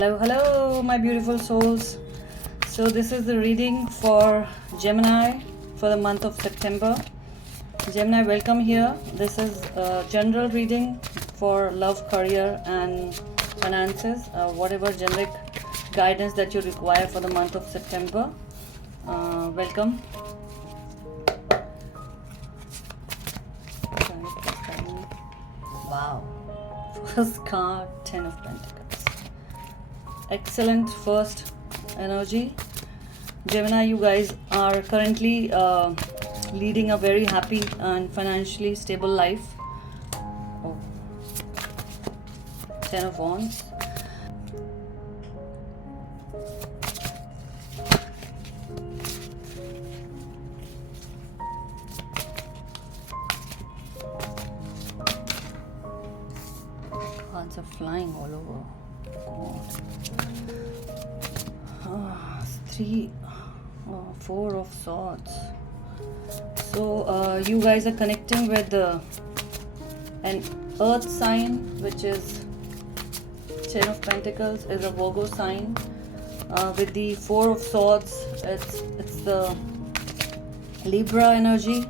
Hello, my beautiful souls. So, this is the reading for Gemini for the month of September. Gemini, welcome here. This is a general reading for love, career, and finances. Whatever generic guidance that you require for the month of September. Welcome. Wow. First card, 10 of Pentacles. Excellent first energy. Gemini, you guys are currently leading a very happy and financially stable life. Oh. 10 of Wands. Cards are flying all over. Four of Swords. So you guys are connecting with an earth sign, which is 10 of Pentacles is a Virgo sign. With the Four of Swords, it's the Libra energy,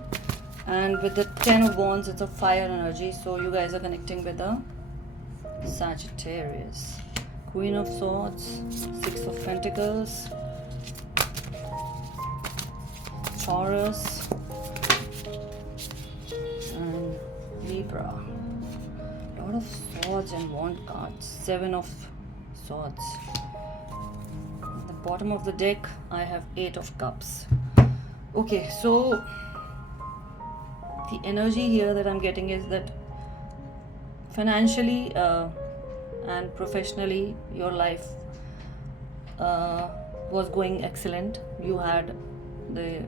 and with the 10 of Wands, it's a fire energy. So you guys are connecting with a Sagittarius. Queen of Swords, Six of Pentacles, Taurus, and Libra. A lot of swords and wand cards. Seven of Swords. At the bottom of the deck, I have Eight of Cups. Okay, so the energy here that I'm getting is that financially and professionally your life was going excellent. You had the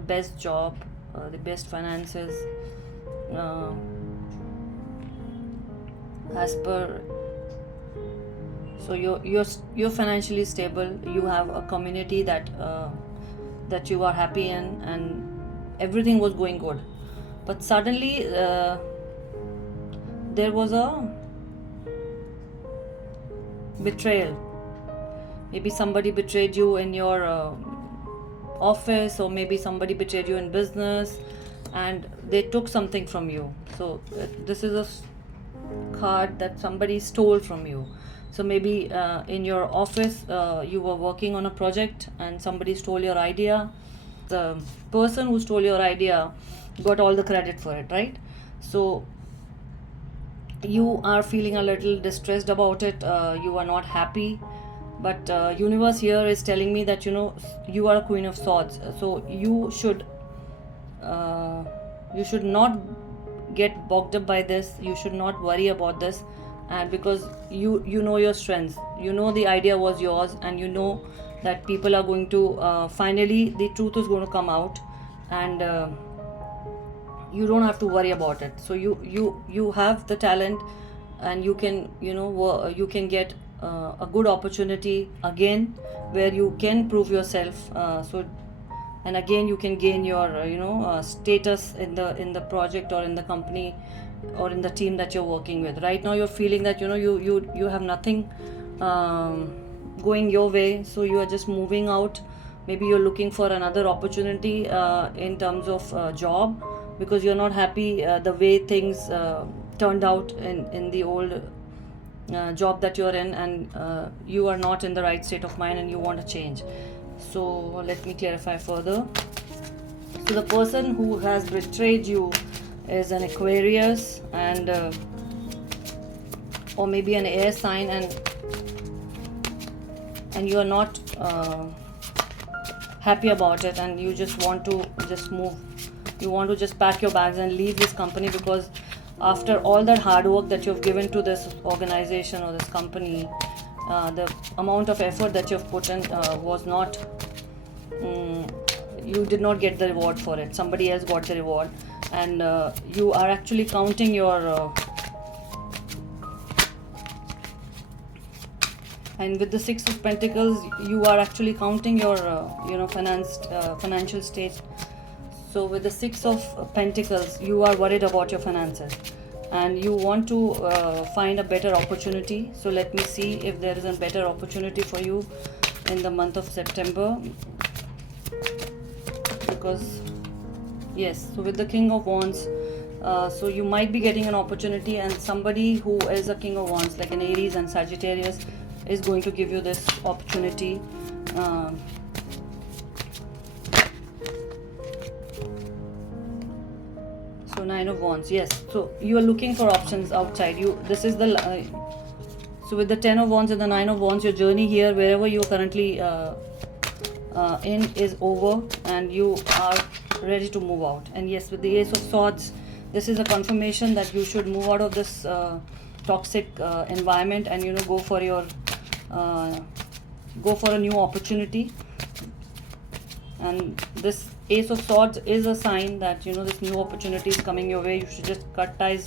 best job, the best finances, as per. So you're financially stable. You have a community that you are happy in, and everything was going good. But suddenly there was a betrayal. Maybe somebody betrayed you in your office, or maybe somebody betrayed you in business, and they took something from you. So this is a card that somebody stole from you. So maybe in your office you were working on a project and somebody stole your idea. The person who stole your idea got all the credit for it, right? So you are feeling a little distressed about it. You are not happy, but universe here is telling me that you are a Queen of Swords, so you should not get bogged up by this. You should not worry about this, and because you know your strengths, you know the idea was yours, and you know that people are going to finally the truth is going to come out, and you don't have to worry about it. So you have the talent, and you can you can get a good opportunity again where you can prove yourself. And again you can gain your status in the project, or in the company, or in the team that you're working with. Right now you're feeling that you have nothing going your way, so you are just moving out. Maybe you're looking for another opportunity in terms of job, because you're not happy the way things turned out in the old job that you're in, and you are not in the right state of mind, and you want to change. So let me clarify further. So the person who has betrayed you is an Aquarius, and or maybe an air sign, and you are not happy about it, and you just want to just move. You want to just pack your bags and leave this company, because after all that hard work that you've given to this organization or this company, the amount of effort that you've put in was not, you did not get the reward for it. Somebody else got the reward, and you are actually counting your and with the Six of Pentacles, you are actually counting your financial state. So with the Six of Pentacles, you are worried about your finances. and you want to find a better opportunity. So let me see if there is a better opportunity for you in the month of September. Because yes, so with the King of Wands, so you might be getting an opportunity, and somebody who is a King of Wands, like an Aries and Sagittarius, is going to give you this opportunity. So 9 of Wands, yes. So you are looking for options outside. This is the so with the 10 of Wands and the 9 of Wands, your journey here, wherever you are currently in, is over, and you are ready to move out. And yes, with the Ace of Swords, this is a confirmation that you should move out of this toxic environment, and go for a new opportunity. And this Ace of Swords is a sign that this new opportunity is coming your way. You should just cut ties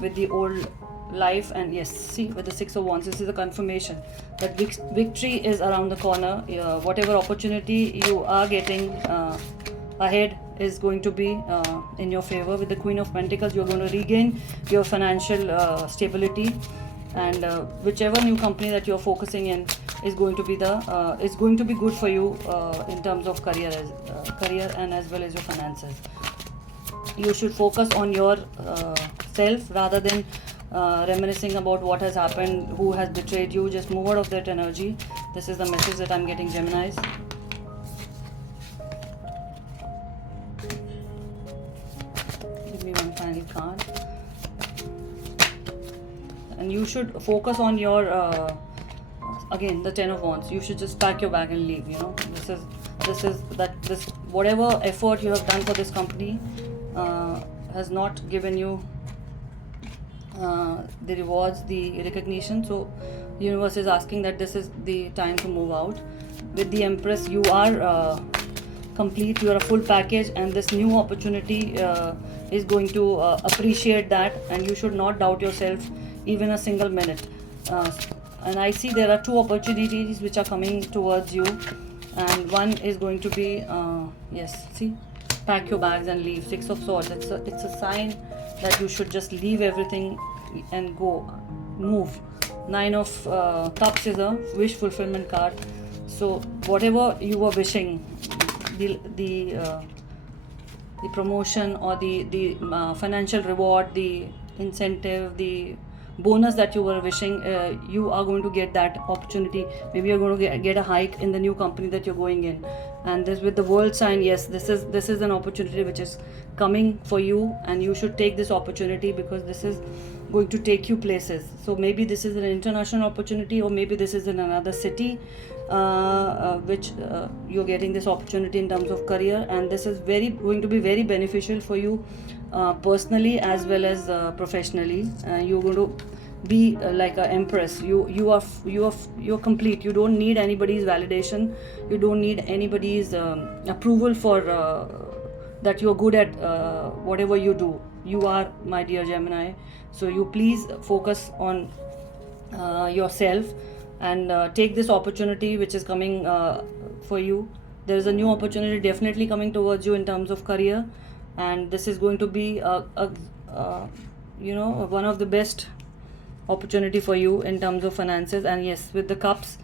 with the old life. And yes, see, with the 6 of Wands, this is a confirmation that victory is around the corner. Whatever opportunity you are getting ahead is going to be in your favor. With the Queen of Pentacles, you're going to regain your financial stability, and whichever new company that you're focusing in is going to be good for you in terms of career and as well as your finances. You should focus on your self rather than reminiscing about what has happened, who has betrayed you. Just move out of that energy. This is the message that I'm getting, Geminis. Give me one final card. And you should focus on your again, the 10 of Wands. You should just pack your bag and leave. This whatever effort you have done for this company has not given you the rewards, the recognition. So universe is asking that this is the time to move out. With the Empress, you are complete, you are a full package, and this new opportunity is going to appreciate that, and you should not doubt yourself even a single minute. And I see there are two opportunities which are coming towards you, and one is going to be yes, see, pack your bags and leave. 6 of Swords, it's a sign that you should just leave everything and go, move. 9 of Cups is a wish fulfillment card. So whatever you were wishing, the promotion or the financial reward, the incentive, the bonus that you were wishing, you are going to get that opportunity. Maybe you're going to get a hike in the new company that you're going in. And this, with the World sign, yes, this is an opportunity which is coming for you, and you should take this opportunity because this is going to take you places. So maybe this is an international opportunity, or maybe this is in another city which you're getting this opportunity in terms of career, and this is going to be very beneficial for you personally as well as professionally. You're going to be like an empress. You're complete. You don't need anybody's validation. You don't need anybody's approval for that you're good at whatever you do. You are, my dear Gemini. So you please focus on yourself and take this opportunity which is coming for you. There is a new opportunity definitely coming towards you in terms of career, and this is going to be one of the best opportunity for you in terms of finances. And yes, with the Cups,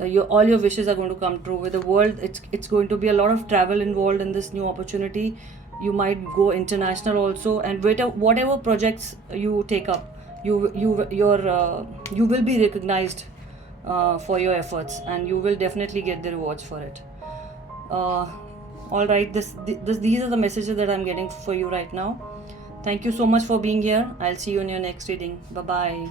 all your wishes are going to come true. With the World, it's going to be a lot of travel involved in this new opportunity. You might go international also, and whatever projects you take up, you will be recognized for your efforts, and you will definitely get the rewards for it. All right, these are the messages that I'm getting for you right now. Thank you so much for being here. I'll see you in your next reading. Bye bye.